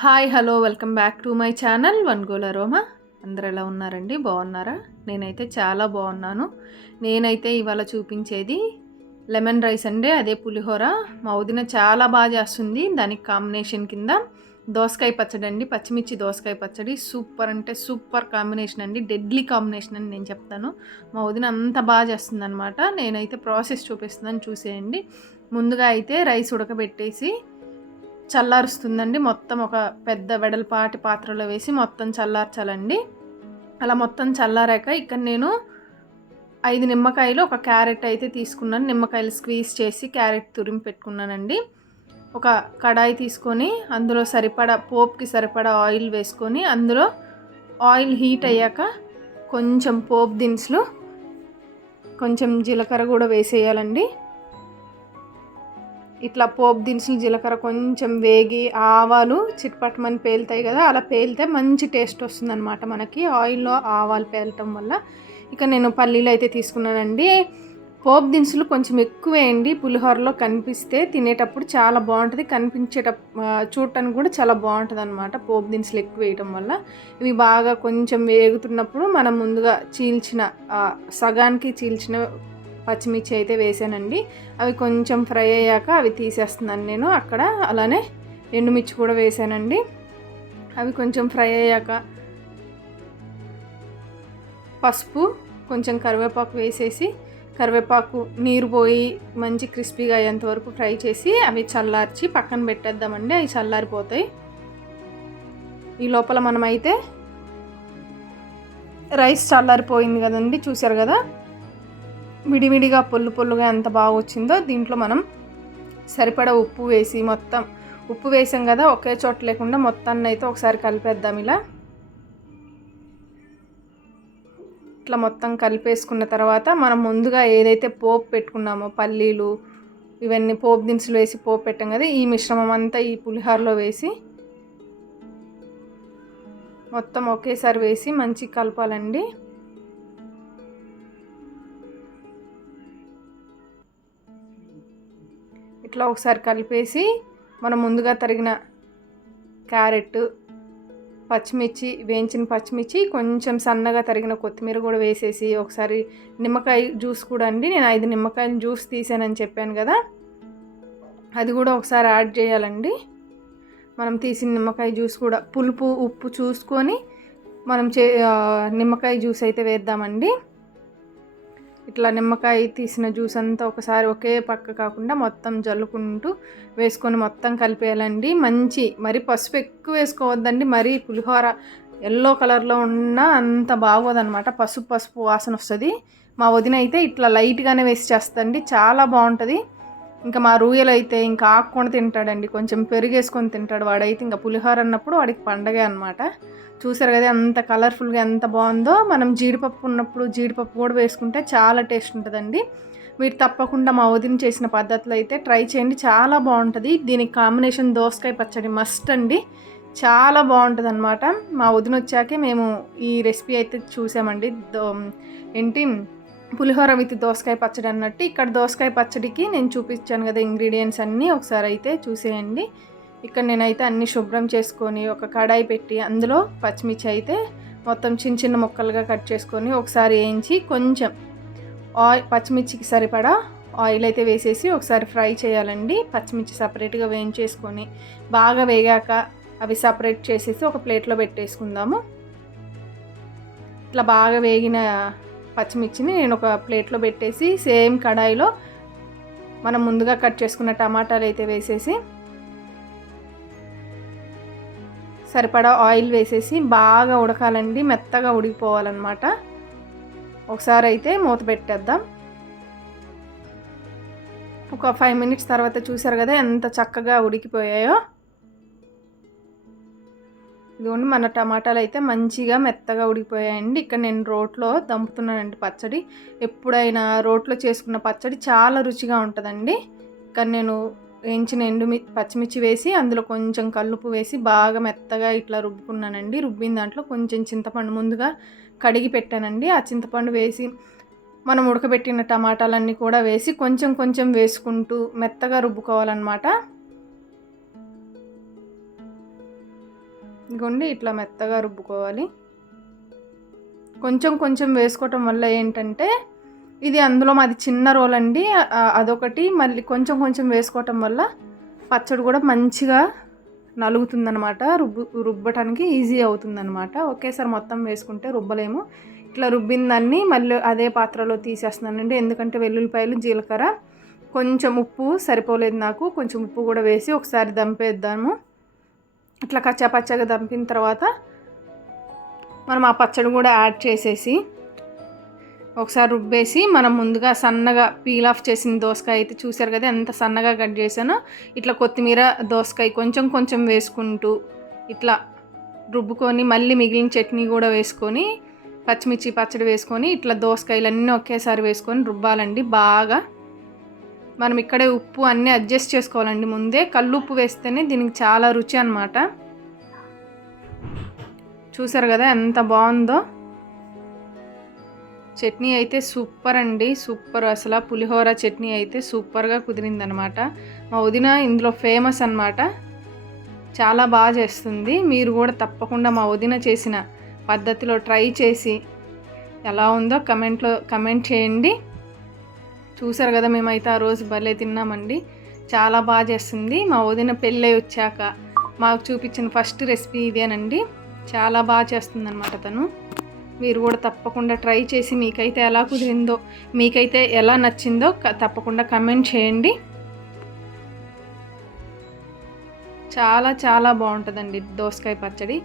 Hi hello welcome back to my channel one goal aroma. అందరు ఎలా ఉన్నారండి? బాగున్నారా? నేనైతే చాలా బాగున్నాను. నేనైతే ఇవాళ చూపించేది లెమన్ రైస్ అండి, అదే పులిహోర. మా వదిన చాలా బాగా చేస్తుంది. దానికి కాంబినేషన్ కింద దోసకాయ పచ్చడి అండి, పచ్చిమిర్చి దోసకాయ పచ్చడి. సూపర్ అంటే సూపర్ కాంబినేషన్ అండి, డెడ్లీ కాంబినేషన్ అని నేను చెప్తాను. మా వదిన అంత బాగా చేస్తుంది అనమాట. నేనైతే ప్రాసెస్ చూపిస్తున్నాను, చూసేయండి. ముందుగా అయితే రైస్ ఉడకబెట్టేసి చల్లారుస్తుందండి. మొత్తం ఒక పెద్ద వెడల్పాటి పాత్రలో వేసి మొత్తం చల్లార్చాలండి. అలా మొత్తం చల్లారాక ఇక్కడ నేను 5 నిమ్మకాయలు, ఒక క్యారెట్ అయితే తీసుకున్నాను. నిమ్మకాయలు స్క్వీజ్ చేసి క్యారెట్ తురిమి పెట్టుకున్నానండి. ఒక కడాయి తీసుకొని అందులో పోపుకి సరిపడా ఆయిల్ వేసుకొని, అందులో ఆయిల్ హీట్ అయ్యాక కొంచెం పోపు దినుసులు, కొంచెం జీలకర్ర కూడా వేసేయాలండి. ఇట్లా పోపు దినుసులు, జీలకర్ర కొంచెం వేగి ఆవాలు చిట్పట్టమని పేలుతాయి కదా, అలా పేలితే మంచి టేస్ట్ వస్తుందన్నమాట మనకి ఆయిల్లో ఆవాలు పేలటం వల్ల. ఇక నేను పల్లీలు అయితే తీసుకున్నానండి. పోపు దినుసులు కొంచెం ఎక్కువ వేయండి, పులిహోరలో కనిపిస్తే తినేటప్పుడు చాలా బాగుంటుంది, చూడటానికి కూడా చాలా బాగుంటుంది అనమాట పోపు దినుసులు ఎక్కువ వేయటం వల్ల. ఇవి బాగా కొంచెం వేగుతున్నప్పుడు మనం ముందుగా సగానికి చీల్చిన పచ్చిమిర్చి అయితే వేసానండి. అవి కొంచెం ఫ్రై అయ్యాక అవి తీసేస్తున్నాను నేను అక్కడ. అలానే ఎండుమిర్చి కూడా వేసానండి. అవి కొంచెం ఫ్రై అయ్యాక పసుపు, కొంచెం కరివేపాకు వేసేసి, కరివేపాకు నీరు పోయి మంచి క్రిస్పీగా అయ్యేంత వరకు ఫ్రై చేసి అవి చల్లార్చి పక్కన పెట్టేద్దామండి. అవి చల్లారిపోతాయి. ఈ లోపల మనమైతే రైస్ చల్లారిపోయింది కదండి, చూసారు కదా విడివిడిగా పొల్లుగా ఎంత బాగా వచ్చిందో. దీంట్లో మనం సరిపడా ఉప్పు వేసి, మొత్తం ఉప్పు వేసాం కదా, ఒకే చోట లేకుండా మొత్తాన్ని అయితే ఒకసారి కలిపేద్దాం. ఇట్లా మొత్తం కలిపేసుకున్న తర్వాత మనం ముందుగా ఏదైతే పోపు పెట్టుకున్నామో, పల్లీలు ఇవన్నీ పోపు దినుసులు వేసి పోపు పెట్టాం కదా, ఈ మిశ్రమం అంతా ఈ పులిహోరలో వేసి మొత్తం ఒకేసారి వేసి మంచిగా కలపాలండి. ఇట్లా ఒకసారి కలిపేసి మనం ముందుగా తరిగిన క్యారెట్, పచ్చిమిర్చి, వేయించిన పచ్చిమిర్చి, కొంచెం సన్నగా తరిగిన కొత్తిమీర కూడా వేసేసి ఒకసారి నిమ్మకాయ జ్యూస్ కూడా అండి, నేను 5 నిమ్మకాయల జ్యూస్ తీసానని చెప్పాను కదా, అది కూడా ఒకసారి యాడ్ చేయాలండి. మనం తీసిన నిమ్మకాయ జ్యూస్ కూడా పులుపు ఉప్పు చూసుకొని మనం నిమ్మకాయ జ్యూస్ అయితే వేద్దామండి. ఇట్లా నిమ్మకాయ తీసిన జ్యూస్ అంతా ఒకసారి ఒకే పక్క కాకుండా మొత్తం జల్లుకుంటూ వేసుకొని మొత్తం కలిపేయాలండి. మరి పసుపు ఎక్కువ వేసుకోవద్దండి, మరి పులిహోర ఎల్లో కలర్లో ఉన్న అంత బాగోదన్నమాట, పసుపు వాసన వస్తుంది. మా వదిన అయితే ఇట్లా లైట్గానే వేసి చేస్తుందండి, చాలా బాగుంటుంది. ఇంకా మా రూయలు అయితే ఇంకా ఆకుకొని తింటాడండి, కొంచెం పెరుగేసుకొని తింటాడు వాడైతే. ఇంకా పులిహోర అన్నప్పుడు వాడికి పండగే అనమాట. చూసారు కదా ఎంత కలర్ఫుల్గా ఎంత బాగుందో. మనం జీడిపప్పు ఉన్నప్పుడు జీడిపప్పు కూడా వేసుకుంటే చాలా టేస్ట్ ఉంటుందండి. మీరు తప్పకుండా మా వదిన చేసిన పద్ధతిలో అయితే ట్రై చేయండి, చాలా బాగుంటుంది. దీనికి కాంబినేషన్ దోసకాయ పచ్చడి మస్ట్ అండి, చాలా బాగుంటుంది అనమాట. మా వదిన వచ్చాకే మేము ఈ రెసిపీ అయితే చూసామండి. పులిహోర విత్ దోసకాయ పచ్చడి అన్నట్టు. ఇక్కడ దోసకాయ పచ్చడికి నేను చూపించాను కదా ఇంగ్రీడియంట్స్ అన్నీ, ఒకసారి అయితే చూసేయండి. ఇక్కడ నేనైతే అన్నీ శుభ్రం చేసుకొని ఒక కడాయి పెట్టి అందులో పచ్చిమిర్చి అయితే మొత్తం చిన్న చిన్న ముక్కలుగా కట్ చేసుకొని ఒకసారి వేయించి, కొంచెం పచ్చిమిర్చికి సరిపడా ఆయిల్ అయితే వేసేసి ఒకసారి ఫ్రై చేయాలండి. పచ్చిమిర్చి సపరేట్గా వేయించేసుకొని బాగా వేగాక అవి సపరేట్ చేసేసి ఒక ప్లేట్లో పెట్టేసుకుందాము. ఇట్లా బాగా వేగిన పచ్చిమిర్చిని నేను ఒక ప్లేట్లో పెట్టేసి సేమ్ కడాయిలో మనం ముందుగా కట్ చేసుకున్న టమాటాలు అయితే వేసేసి సరిపడా ఆయిల్ వేసేసి బాగా ఉడకాలండి, మెత్తగా ఉడికిపోవాలన్నమాట. ఒకసారి అయితే మూత పెట్టేద్దాం. ఒక 5 మినిట్స్ తర్వాత చూసారు కదా ఎంత చక్కగా ఉడికిపోయాయో. ఇదిగోండి మన టమాటాలు అయితే మంచిగా మెత్తగా ఉడికిపోయాయండి. ఇక్కడ నేను రోట్లో దంపుతున్నానండి పచ్చడి. ఎప్పుడైనా రోట్లో చేసుకున్న పచ్చడి చాలా రుచిగా ఉంటుందండి. ఇక్కడ నేను వేయించిన పచ్చిమిర్చి వేసి అందులో కొంచెం కల్లుపు వేసి బాగా మెత్తగా ఇట్లా రుబ్బుకున్నానండి. రుబ్బిన దాంట్లో కొంచెం చింతపండు ముందుగా కడిగి పెట్టానండి. ఆ చింతపండు వేసి మనం ఉడకబెట్టిన టమాటాలన్నీ కూడా వేసి కొంచెం కొంచెం వేసుకుంటూ మెత్తగా రుబ్బుకోవాలన్నమాట. ఇదిగోండి ఇట్లా మెత్తగా రుబ్బుకోవాలి. కొంచెం కొంచెం వేసుకోవటం వల్ల ఏంటంటే ఇది అందులో మాది చిన్న రోల్ అండి, అదొకటి. మళ్ళీ కొంచెం కొంచెం వేసుకోవటం వల్ల పచ్చడి కూడా మంచిగా నలుగుతుందనమాట, రుబ్బటానికి ఈజీ అవుతుందన్నమాట. ఒకేసారి మొత్తం వేసుకుంటే రుబ్బలేము. ఇట్లా రుబ్బిన దాన్ని మళ్ళీ అదే పాత్రలో తీసేస్తున్నానండి, ఎందుకంటే వెల్లుల్లిపాయలు, జీలకర్ర, కొంచెం ఉప్పు సరిపోలేదు నాకు, కొంచెం ఉప్పు కూడా వేసి ఒకసారి దంపేద్దాము. ఇట్లా కచ్చాపచ్చాగా దంపిన తర్వాత మనం ఆ పచ్చడి కూడా యాడ్ చేసేసి ఒకసారి రుబ్బేసి, మనం ముందుగా సన్నగా పీల్ ఆఫ్ చేసిన దోసకాయ అయితే చూసారు కదా ఎంత సన్నగా కట్ చేశానో, ఇట్లా కొత్తిమీర, దోసకాయ కొంచెం కొంచెం వేసుకుంటూ ఇట్లా రుబ్బుకొని మళ్ళీ మిగిలిన చట్నీ కూడా వేసుకొని పచ్చిమిర్చి పచ్చడి వేసుకొని ఇట్లా దోసకాయలన్నీ ఒకేసారి వేసుకొని రుబ్బాలండి బాగా. మనం ఇక్కడే ఉప్పు అన్నీ అడ్జస్ట్ చేసుకోవాలండి ముందే. కల్లుప్పు వేస్తేనే దీనికి చాలా రుచి అన్నమాట. చూసారు కదా ఎంత బాగుందో. చట్నీ అయితే సూపర్ అండి, సూపర్. అసలు పులిహోర చట్నీ అయితే సూపర్గా కుదిరిందనమాట. మా వదిన ఇందులో ఫేమస్ అన్నమాట, చాలా బాగా చేస్తుంది. మీరు కూడా తప్పకుండా మా వదిన చేసిన పద్ధతిలో ట్రై చేసి ఎలా ఉందో కమెంట్ చేయండి. చూసారు కదా మేమైతే ఆ రోజు భలే తిన్నామండి, చాలా బాగా చేస్తుంది. మా వదిన పెళ్ళై వచ్చాక మాకు చూపించిన ఫస్ట్ రెసిపీ ఇదేనండి. చాలా బాగా చేస్తుంది అనమాట తను. మీరు కూడా తప్పకుండా ట్రై చేసి మీకైతే ఎలా కుదిరిందో, మీకైతే ఎలా నచ్చిందో తప్పకుండా కమెంట్ చేయండి. చాలా చాలా బాగుంటుందండి దోసకాయ పచ్చడి.